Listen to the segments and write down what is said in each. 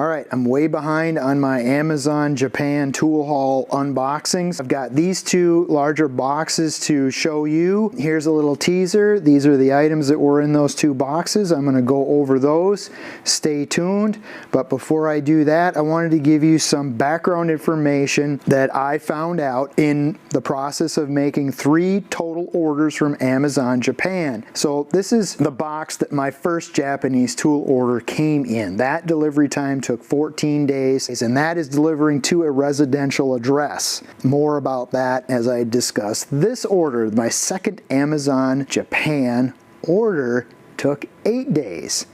Alright, I'm way behind on my Amazon Japan tool haul unboxings. I've got these two larger boxes to show you. Here's a little teaser. These are the items that were in those two boxes. I'm going to go over those. Stay tuned. But before I do that, I wanted to give you some background information that I found out in the process of making 3 total orders from Amazon Japan. So this is the box that my first Japanese tool order came in. That delivery time took 14 days, and that is delivering to a residential address. More about that as I discuss. This order, my second Amazon Japan order, took 8 days.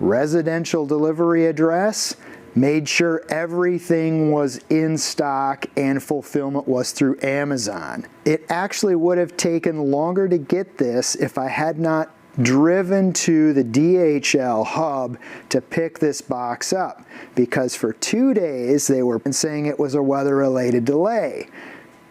Residential delivery address, made sure everything was in stock and fulfillment was through Amazon. It actually would have taken longer to get this if I had not driven to the DHL hub to pick this box up, because for 2 days they were saying it was a weather-related delay.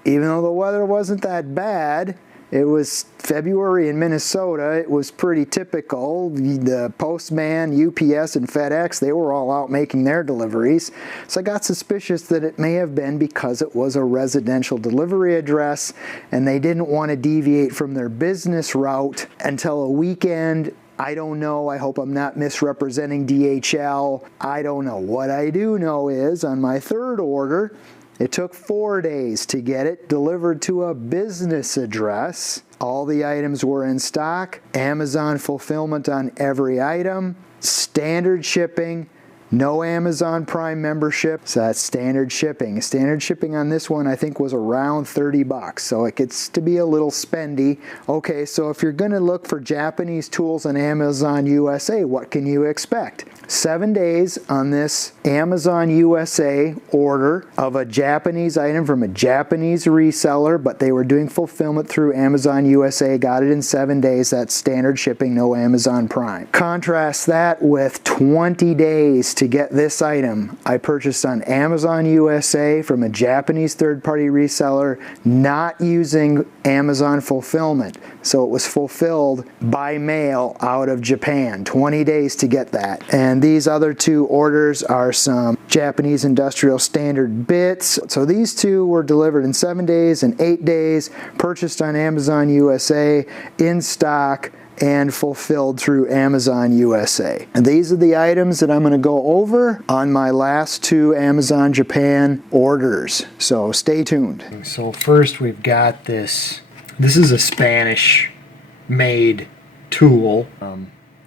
Even though the weather wasn't that bad, it was February in Minnesota. It was pretty typical. The Postman, UPS, and FedEx, they were all out making their deliveries. So I got suspicious that it may have been because it was a residential delivery address and they didn't want to deviate from their business route until a weekend. I don't know. I hope I'm not misrepresenting DHL. I don't know. What I do know is on my third order, it took 4 days to get it delivered to a business address. All the items were in stock, Amazon fulfillment on every item, standard shipping, no Amazon Prime membership, so that's standard shipping. Standard shipping on this one I think was around 30 bucks, so it gets to be a little spendy. Okay, so if you're gonna look for Japanese tools on Amazon USA, what can you expect? 7 days on this Amazon USA order of a Japanese item from a Japanese reseller, but they were doing fulfillment through Amazon USA, got it in 7 days. That's standard shipping, no Amazon Prime. Contrast that with 20 days to get this item I purchased on Amazon USA from a Japanese third-party reseller, not using Amazon fulfillment. So it was fulfilled by mail out of Japan. 20 days to get that. And these other two orders are some Japanese industrial standard bits. So these two were delivered in 7 days and 8 days, purchased on Amazon USA, in stock, and fulfilled through Amazon USA. And these are the items that I'm going to go over on my last 2 Amazon Japan orders. So stay tuned. So first we've got this. This is a Spanish-made tool.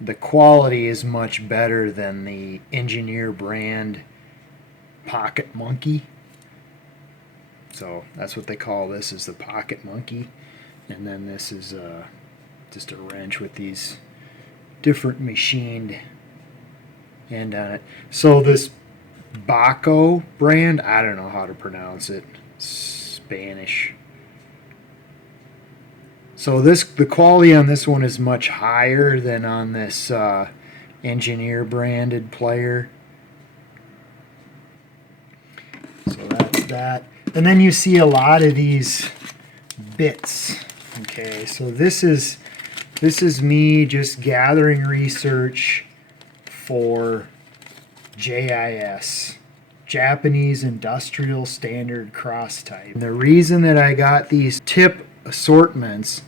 The quality is much better than the Engineer brand Pocket Monkey. So that's what they call this, is the Pocket Monkey. And then this is just a wrench with these different machined end on it. So this Baco brand, I don't know how to pronounce it, Spanish. So the quality on this one is much higher than on this Engineer branded plier. So that's that. And then you see a lot of these bits. Okay, so this is me just gathering research for JIS, Japanese Industrial Standard Cross Type. And the reason that I got these tip assortments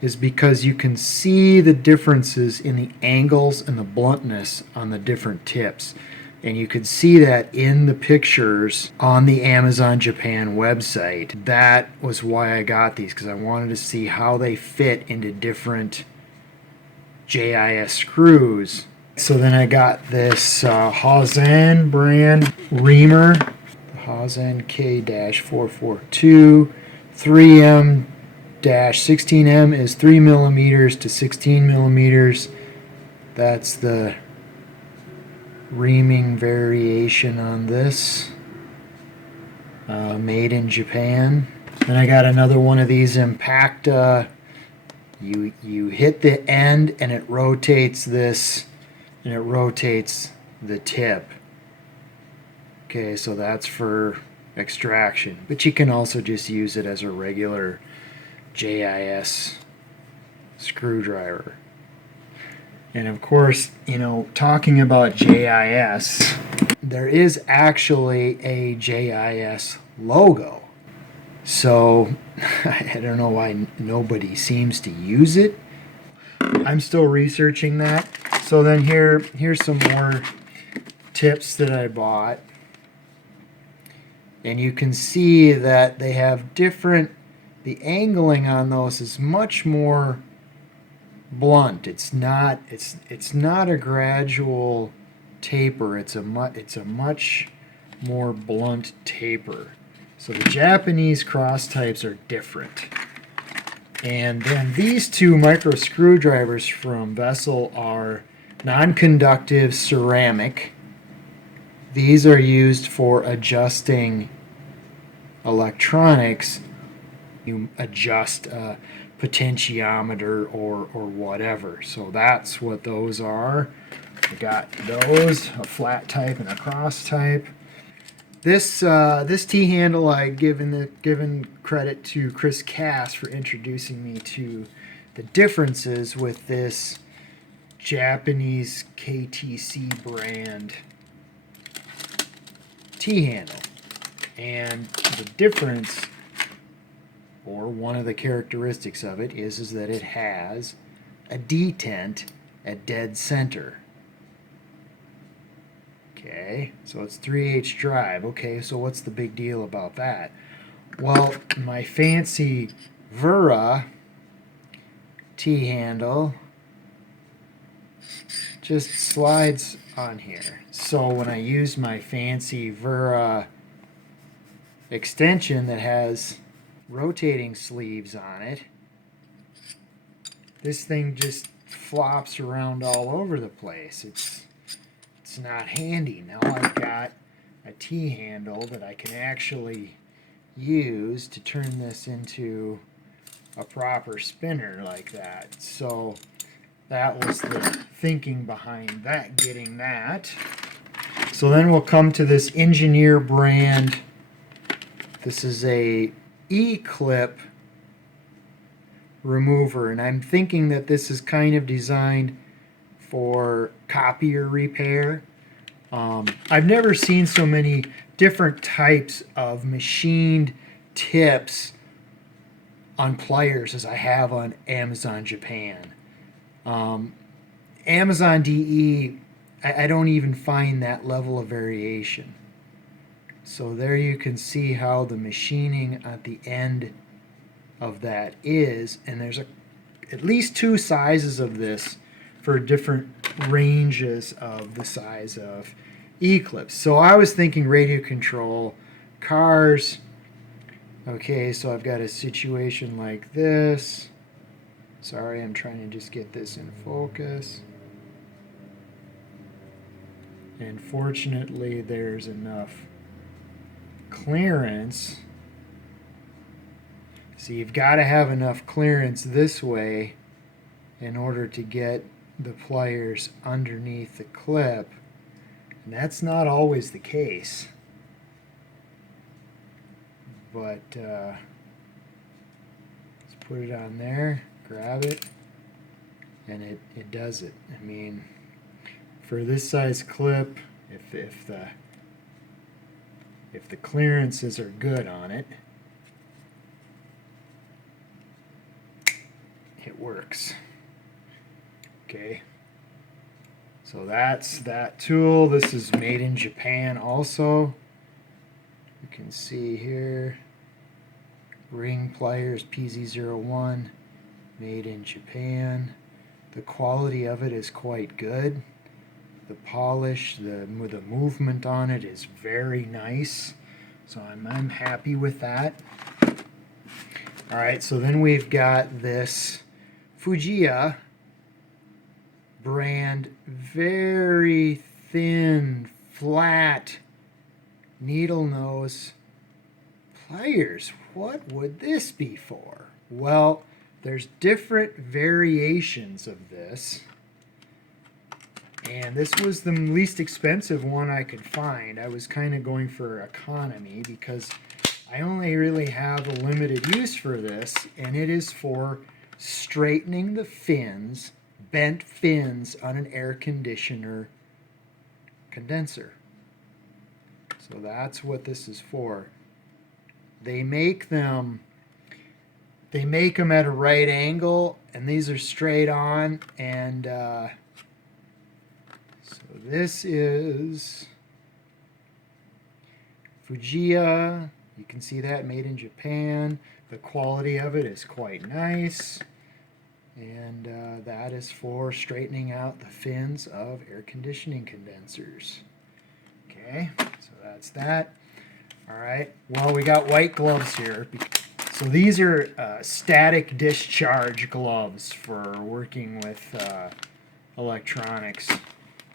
is because you can see the differences in the angles and the bluntness on the different tips. And you could see that in the pictures on the Amazon Japan website. That was why I got these, because I wanted to see how they fit into different JIS screws. So then I got this Hozan brand reamer, Hozan K-442, 3M-16M is 3 millimeters to 16 millimeters. That's the reaming variation on this, made in Japan. Then I got another one of these Impacta. You hit the end and it rotates this, and it rotates the tip. Okay, so that's for extraction, but you can also just use it as a regular JIS screwdriver. And of course, you know, talking about JIS, there is actually a JIS logo. So I don't know why nobody seems to use it. I'm still researching that. So then here's some more tips that I bought. And you can see that they have different, the angling on those is much more blunt. It's not a gradual taper. It's a much more blunt taper. So the Japanese cross types are different. And then these two micro screwdrivers from Vessel are non-conductive ceramic. These are used for adjusting electronics. You adjust a potentiometer or whatever. So that's what those are. I got those, a flat type and a cross type. This T-handle, I given credit to Chris Cass for introducing me to the differences with this Japanese KTC brand T-handle. And the difference, or one of the characteristics of it, is that it has a detent at dead center. Okay, so it's 3H drive. Okay, so what's the big deal about that? Well, my fancy Vera T-handle just slides on here. So when I use my fancy Vera extension that has rotating sleeves on it, this thing just flops around all over the place. It's not handy. Now I've got a T-handle that I can actually use to turn this into a proper spinner like that. So that was the thinking behind that, getting that. So then we'll come to this Engineer brand. This is a Eclip Remover, and I'm thinking that this is kind of designed for copier repair. I've never seen so many different types of machined tips on pliers as I have on Amazon Japan. Amazon DE, I don't even find that level of variation. So there you can see how the machining at the end of that is, and there's at least two sizes of this for different ranges of the size of Eclipse. So I was thinking radio control, cars. Okay, so I've got a situation like this. Sorry, I'm trying to just get this in focus. And fortunately, there's enough clearance. So you've got to have enough clearance this way in order to get the pliers underneath the clip. And that's not always the case. But let's put it on there, grab it, and it does it. I mean, for this size clip, if the clearances are good on it, it works. Okay, so that's that tool. This is made in Japan also. You can see here, ring pliers PZ01, made in Japan. The quality of it is quite good. The polish, the movement on it is very nice. So I'm happy with that. All right, so then we've got this FUJIYA brand, very thin, flat needle nose pliers. What would this be for? Well, there's different variations of this, and this was the least expensive one I could find. I was kind of going for economy because I only really have a limited use for this, and it is for straightening the fins, bent fins on an air conditioner condenser. So that's what this is for. They make them at a right angle, and these are straight on, and so this is FUJIYA. You can see that, made in Japan. The quality of it is quite nice. And that is for straightening out the fins of air conditioning condensers. Okay, so that's that. All right, well, we got white gloves here. So these are static discharge gloves for working with electronics.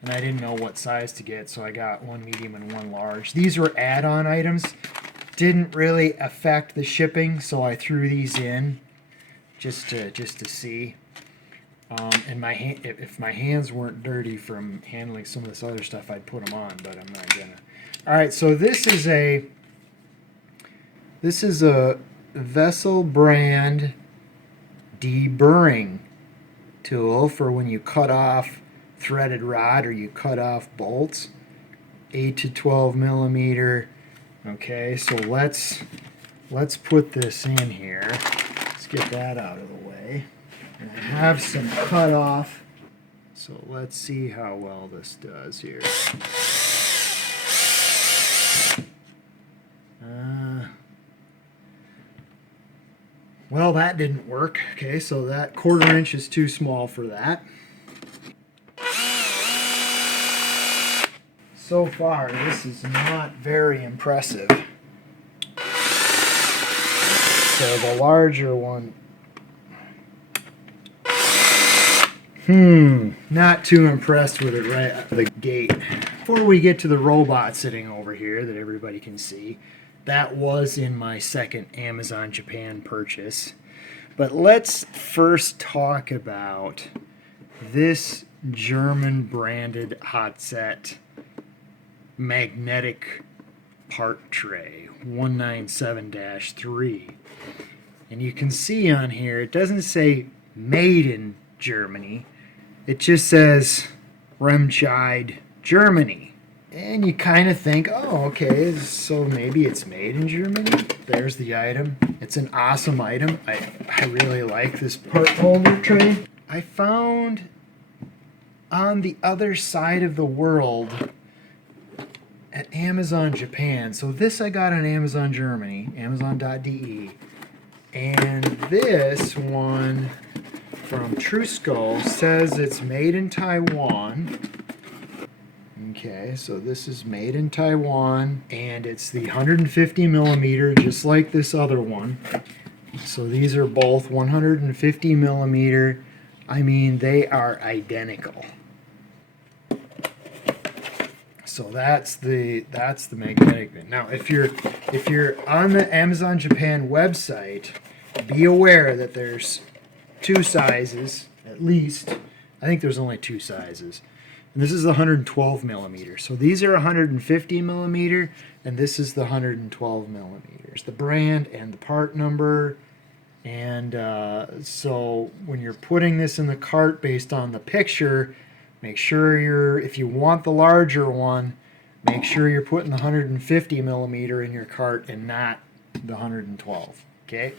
And I didn't know what size to get, so I got one medium and one large. These were add-on items. Didn't really affect the shipping, so I threw these in just to see. And if my hands weren't dirty from handling some of this other stuff, I'd put them on, but I'm not gonna. All right, so this is a Vessel brand deburring tool for when you cut off threaded rod or you cut off bolts. 8 to 12 millimeter. Okay, so let's put this in here. Let's get that out of the way. And I have some cut off, so let's see how well this does here. Well, that didn't work. Okay, so that 1/4 inch is too small for that. So far, this is not very impressive. So the larger one, not too impressed with it right out of the gate. Before we get to the robot sitting over here that everybody can see, that was in my second Amazon Japan purchase. But let's first talk about this German branded hot set magnetic part tray 197-3. And you can see on here it doesn't say made in Germany, it just says Remscheid, Germany. And you kind of think, oh, okay, so maybe it's made in Germany. There's the item. It's an awesome item. I really like this part holder tray. I found on the other side of the world at Amazon Japan. So this I got on Amazon Germany, Amazon.de. And this one from TRUSCO says it's made in Taiwan. Okay, so this is made in Taiwan, and it's the 150 millimeter, just like this other one. So these are both 150 millimeter. I mean, they are identical. So that's the magnetic bit. Now, if you're on the Amazon Japan website, be aware that there's two sizes at least. I think there's only two sizes. And this is the 112 millimeter. So these are 150 millimeter, and this is the 112 millimeters. The brand and the part number. And so when you're putting this in the cart based on the picture, make sure if you want the larger one, make sure you're putting the 150 millimeter in your cart and not the 112. Okay?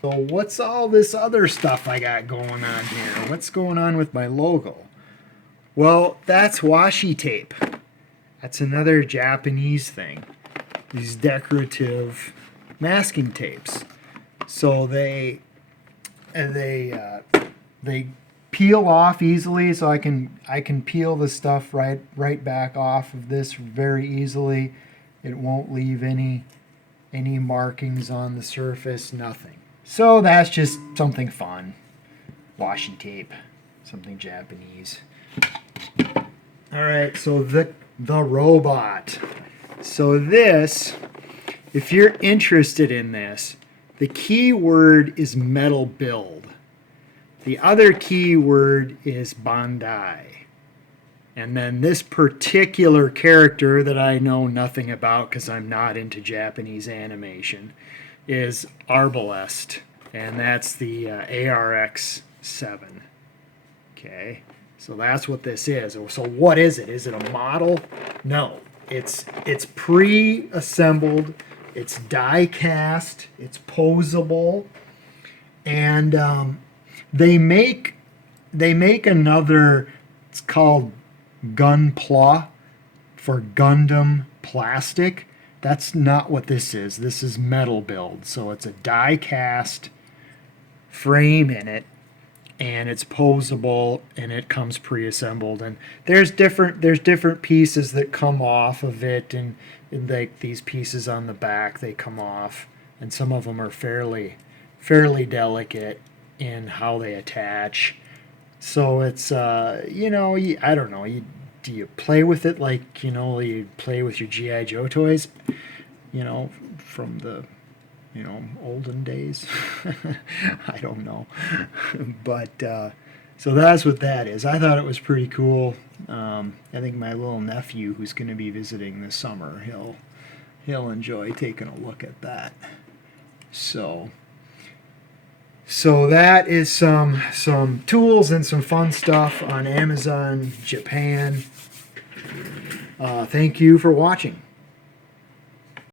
So what's all this other stuff I got going on here? What's going on with my logo? Well, that's washi tape. That's another Japanese thing. These decorative masking tapes. So they peel off easily. So I can peel the stuff right back off of this very easily. It won't leave any markings on the surface. Nothing. So that's just something fun. Washi tape, something Japanese. All right, so the robot. So this, if you're interested in this, the key word is metal build. The other key word is Bandai. And then this particular character that I know nothing about because I'm not into Japanese animation is Arbalest, and that's the ARX 7. Okay. So that's what this is. So what is it? Is it a model? No. It's pre-assembled, it's die cast, it's posable, and they make another. It's called Gunpla for Gundam plastic. That's not what this is. This is metal build, so it's a die cast frame in it, and it's posable, and it comes pre-assembled, and there's different pieces that come off of it, and like these pieces on the back, they come off, and some of them are fairly delicate in how they attach. So it's you know, I don't know, do you play with it like, you know, you play with your G.I. Joe toys, you know, from the, you know, olden days? I don't know. But so that's what that is. I thought it was pretty cool. I think my little nephew, who's going to be visiting this summer, he'll enjoy taking a look at that. So that is some tools and some fun stuff on Amazon Japan. Thank you for watching.